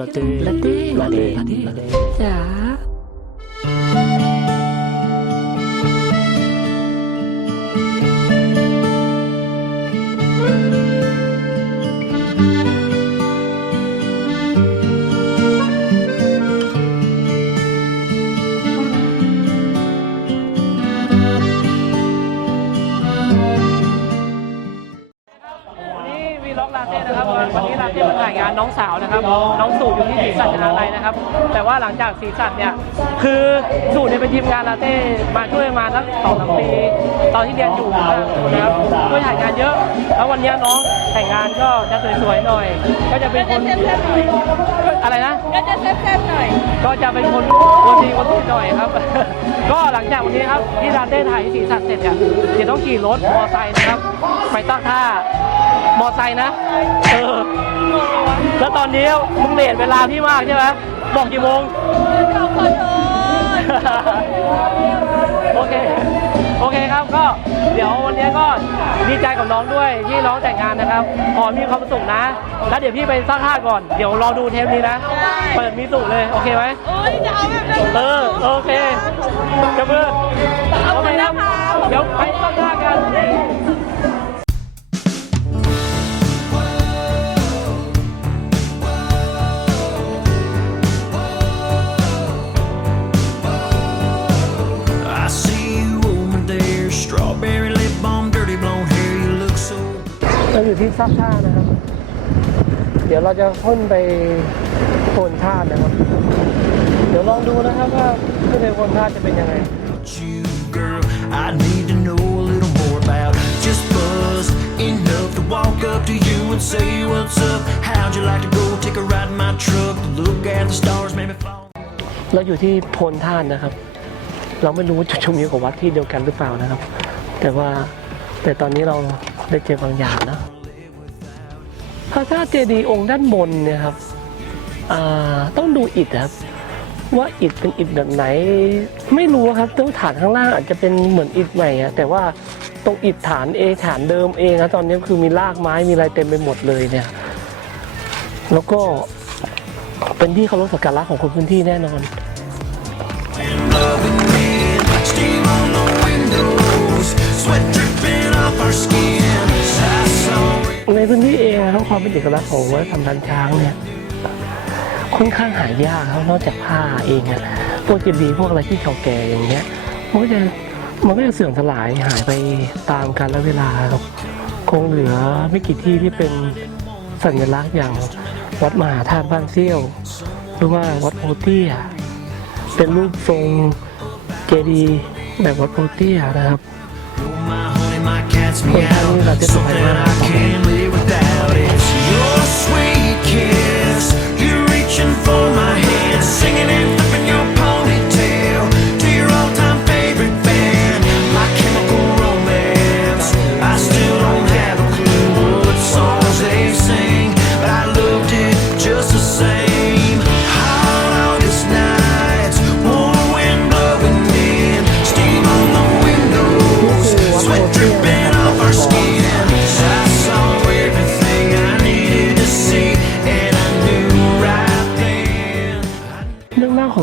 ลาเต้ลาเต้ลาเต้ลาเต้ลาเต้จ๋า น้องสาวนะครับ น้องสู่อยู่ที่ศรีสัชนาลัยนะครับ แต่ว่าหลังจากศรีสัชเนี่ยคือสู่เนี่ยเป็นทีมงานลาเต้มาช่วยมาตั้งสองสามปีตอนที่เรียนอยู่นะครับช่วยถ่ายงานเยอะ แล้ววันนี้น้องแต่งงานก็จะสวยๆหน่อย ก็จะเป็นคน ก็จะแซ่บๆหน่อยอะไรนะ ก็จะแซ่บๆหน่อย ก็จะเป็นคนวันดีวันดีหน่อยครับ ก็หลังจากวันนี้ครับที่ลาเต้ถ่ายที่ศรีสัชเสร็จเนี่ยเดี๋ยวต้องขี่รถมอไซค์นะครับ ไปตั้งท่ามอไซค์นะเออแล้วตอนนี้มึงเลทเวลาพี่มากใช่ไหมบอกกี่โมงขอขอโทษโอเคโอ เคครับก็เดี๋ยววันนี้ก็ดีใจกับน้องด้วยที่น้องแต่งงานนะครับขอมีความสุขนะ แล้วเดี๋ยวพี่ไปสร้างท่าก่อน เดี๋ยวรอดูเทปนี้นะ เปิดมีสุขเลย โอเคไหมโอ้ยจะเอาแบบนั้นเออโอเคจะเพื่อนโอเคครับเดี๋ยวไปสร้างท่ากัน ที่ซักท่านะครับ เดี๋ยวเราจะพ่นไปโคนท่าตุนะครับ เดี๋ยวลองดูนะครับว่าขึ้นในโคนท่าตุจะเป็นยังไง You, girl, I need to know a little more about just buzz enough to walk up to you and say what's up. How'd you like to go take a ride in my truck? Look at the stars, maybe fall. เราอยู่ที่โพนท่านนะครับ เราไม่รู้ว่าจุดชมวิวกับวัดที่เดียวกันหรือเปล่านะครับ แต่ว่าแต่ตอนนี้เราได้เจอบางอย่างนะ พระธาตุเจดีย์องค์ด้านบนเนี่ยครับต้องดูอิฐครับ ว่าอิฐเป็นอิฐแบบไหน ไม่รู้ครับตัวฐานข้างล่างอาจจะเป็นเหมือนอิฐใหม่อะแต่ว่าตรงอิฐฐานเองฐานเดิมเองนะตอนนี้คือมีรากไม้มีอะไรเต็มไปหมดเลยเนี่ย แล้วก็เป็นที่เคารพสักการะของคนพื้นที่แน่นอนในพื้นที่เอ งนะครับความเป็นเอกลักษณ์ของวัฒนธรรมพันช้างเนี่ยค่อนข้างหายากครับนอกจากผ้าเองอะพวกเจดีย์พวกอะไรที่เก่าแก่อย่างเงี้ยมันก็จะมันก็จะเสื่อมสลายหายไปตามกาลเวลาครับคงเหลือไม่กี่ที่ที่เป็นสัญลักษณ์อย่างวัดมหาธาตุบ้านเซี่ยวหรือว่าวัดโพเตี้ยเป็นรูปทรงเจดีย์แบบวัดโพเตี้ยนะครับ You're my honey, my cat's Hey, how do you meow. like this one? Something I can't singing and flipping your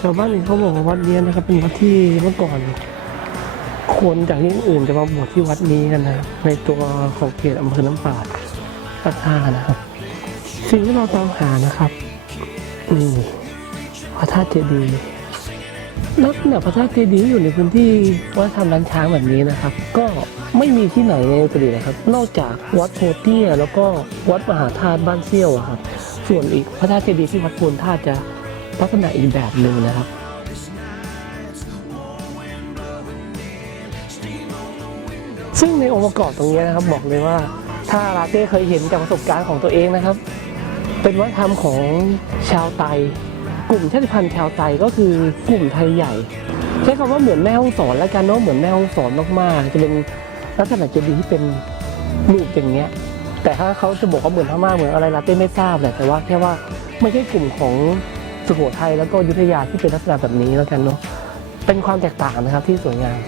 ชาวบ้านเขาบอกว่าวัดเนี้ยนะครับ เป็นวัดที่เมื่อก่อน คนจากที่อื่นจะมาบวชที่วัดนี้กันนะในตัวของเขตอำเภอน้ำปาดภาคท่านะครับ สิ่งที่เราตามหานะครับนี่พระธาตุเจดีย์ลักษณะพระธาตุเจดีย์อยู่ในพื้นที่วัดธรรมร้านช้างแบบนี้นะครับ ก็ไม่มีที่ไหนในอุตรดิตถ์นะครับ นอกจากวัดโพเตี้ยแล้วก็วัดมหาธาตุบ้านเซี่ยวครับ ส่วนอีกพระธาตุเจดีย์ที่วัดโพนธาตุจะ ลักษณะอีกแบบหนึ่งนะครับ ซึ่งในองค์ประกอบตรงนี้นะครับบอกเลยว่าถ้าลาเต้เคยเห็นจากประสบการณ์ของตัวเองนะครับ เป็นวัฒนธรรมของชาวไต กลุ่มชาติพันธุ์ชาวไตก็คือกลุ่มไทยใหญ่ ใช้คำว่าเหมือนแม่ห้องสอนแล้วกันเนาะเหมือนแม่ห้องสอนมากๆจะเป็นลักษณะเจดีย์ที่เป็นรูปอย่างเงี้ยแต่ถ้าเขาจะบอกว่าเหมือนพม่าเหมือนอะไรลาเต้ไม่ทราบแหละแต่ว่าแค่ว่าไม่ใช่กลุ่มของ สุโขทัยแล้วก็ยุธยาที่เป็นลักษณะแบบนี้แล้วกันเนาะเป็นความแตกต่างนะครับที่สวยงาม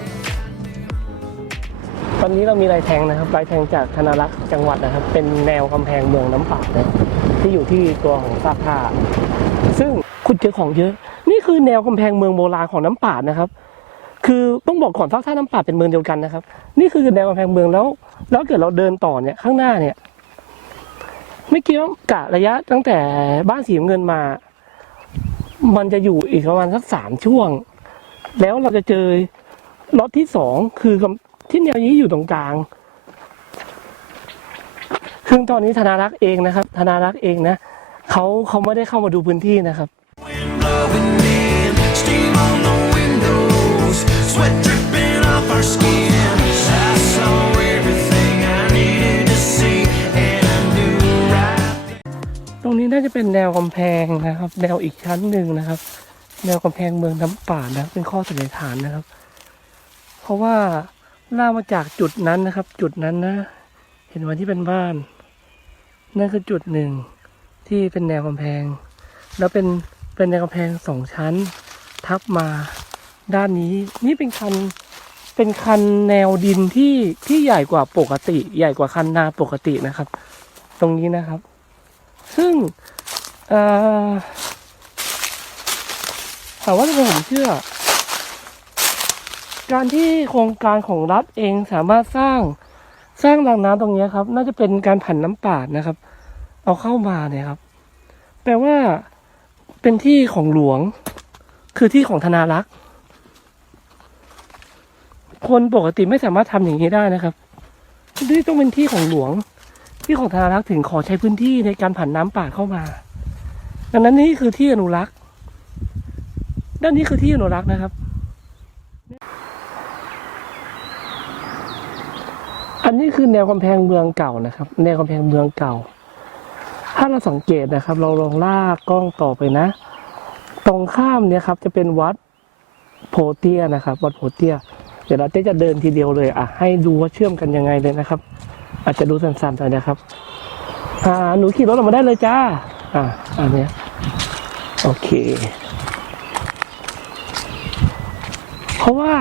ตอนนี้เรามีลายแทงนะครับลายแทงจากธนารักษ์จังหวัดนะครับ เป็นแนวกำแพงเมืองน้ำป่าดนะที่อยู่ที่ตัวของซากท่าซึ่งคุณเจอของเยอะ นี่คือแนวกำแพงเมืองโบราณของน้ำป่าดนะครับ คือต้องบอกก่อนซากท่าน้ำป่าดเป็นเมืองเดียวกันนะครับ นี่คือแนวกำแพงเมืองแล้ว แล้วเกิดเราเดินต่อเนี่ยข้างหน้าเนี่ยไม่คิดว่ากะระยะตั้งแต่บ้านสีเงินมา มันจะอยู่อีกประมาณสักสามช่วง แล้วเราจะเจอล็อตที่สองคือที่แนวนี้อยู่ตรงกลางซึ่งตอนนี้ธนารักษ์เองนะครับ ธนารักษ์เองนะเขาเขาไม่ได้เข้ามาดูพื้นที่นะครับ จะเป็นแนวกำแพงนะครับ แนวอีกชั้นหนึ่งนะครับ แนวกำแพงเมืองน้ำป่านะเป็นข้อสันนิษฐานนะครับ เพราะว่าล่ามาจากจุดนั้นนะครับ จุดนั้นนะ เห็นวันที่เป็นบ้าน นั่นคือจุดหนึ่งที่เป็นแนวกำแพง แล้วเป็นเป็นแนวกำแพงสองชั้น ทับมาด้านนี้ นี่เป็นคันเป็นคันแนวดินที่ที่ใหญ่กว่าปกติ ใหญ่กว่าคันนาปกตินะครับ ตรงนี้นะครับ ซึ่ง เอ่อถามว่าทำไมผมเชื่อ การที่โครงการของรัฐเองสามารถสร้างสร้างรางน้ำตรงนี้ครับ น่าจะเป็นการผันน้ำป่านะครับ เอาเข้ามาเนี่ยครับ แปลว่าเป็นที่ของหลวง คือที่ของธนารักษ์คนปกติไม่สามารถทำอย่างนี้ได้นะครับนี่ต้องเป็นที่ของหลวง ที่ของธนารักษ์ถึงขอใช้พื้นที่ในการผันน้ำป่าเข้ามา ดังนั้นนี่คือที่อนุรักษ์ ด้านนี้คือที่อนุรักษ์นะครับ อันนี้คือแนวกำแพงเมืองเก่านะครับ แนวกำแพงเมืองเก่า ถ้าเราสังเกตนะครับ เราลองลากกล้องต่อไปนะ ตรงข้ามเนี่ยครับ จะเป็นวัดโพเตียนะครับ วัดโพเตีย เดี๋ยวเราเจ๊จะเดินทีเดียวเลยอะให้ดูว่าเชื่อมกันยังไงเลยนะครับ อาจจะดูสั้นๆหน่อยนะครับ อ่า หนูขี่รถออกมาได้เลยจ้า อ่าอันเนี้ย โอเค เพราะว่า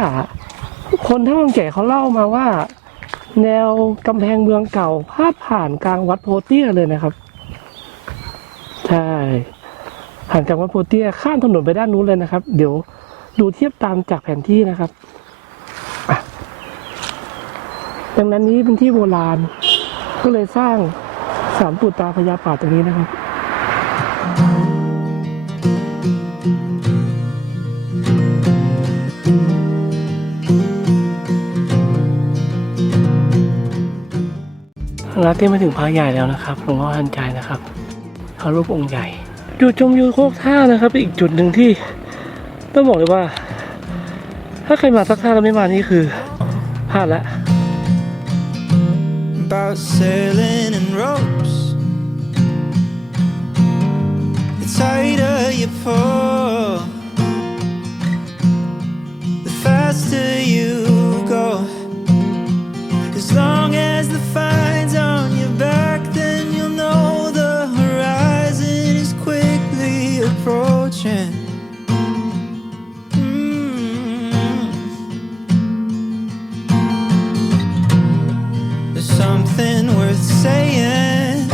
คนท่าคนแก่เขาเล่ามาว่า แนวกำแพงเมืองเก่าพาดผ่านกลางวัดโพเตียเลยนะครับ ใช่ผ่านกลางวัดโพเตียข้ามถนนไปด้านนู้นเลยนะครับ เดี๋ยวดูเทียบตามจากแผนที่นะครับดังนั้นนี้เป็นที่โบราณ ก็เลยสร้างสามปูตาพญาป่าตรงนี้นะครับ เราเต้นมาถึงพระใหญ่แล้วนะครับหลวงพ่อทันใจนะครับเขารูปองค์ใหญ่ จุดชมวิวโคกท่านะครับเป็นอีกจุดหนึ่งที่ต้องบอกเลยว่า ถ้าใครมาสักท่าแล้วไม่มานี่คือพลาดล้ว about sailing and ropes. The tighter you pull, the faster saying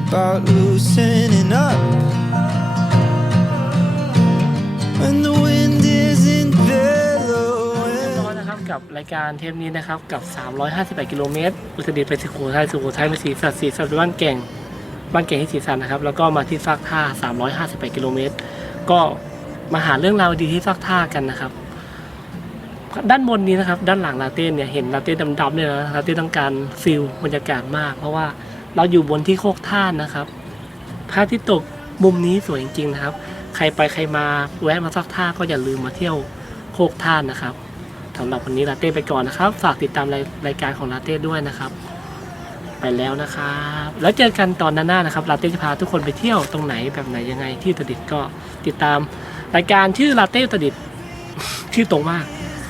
about loosening up when the wind isn't เรียบ billowing. ร้อยนะครับกับรายการเทปนี้นะครับกับ 358 กิโลเมตร อุตรดิตถ์ไปสุโขทัยสุโขทัยไปศรีสัตว์ศรีสัตว์บ้านแก่ง บ้านแก่งที่ศรีสัตว์นะครับ แล้วก็มาที่ฟากท่า 358 กิโลเมตร ก็มาหาเรื่องราวดีที่ฟากท่ากันนะครับ ด้านบนนี้นะครับ ด้านหลังลาเต้นเนี่ยเห็นลาเต้ดำๆเนี่ยนะลาเต้ต้องการฟิลบรรยากาศมาก เพราะว่าเราอยู่บนที่โคกท่านนะครับพระอาทิตย์ตกมุมนี้สวยจริงๆนะครับ ใครไปใครมาแวะมาฟากท่าก็อย่าลืมมาเที่ยวโคกท่านนะครับสำหรับวันนี้ลาเต้ไปก่อนนะครับ ฝากติดตามรายการของลาเต้ด้วยนะครับ ไปแล้วนะครับ แล้วเจอกันตอนหน้าๆนะครับลาเต้จะพาทุกคนไปเที่ยวตรงไหนแบบไหนยังไงที่ตดิตก็ติดตามรายการชื่อลาเต้ตดิตชื่อตรงมาก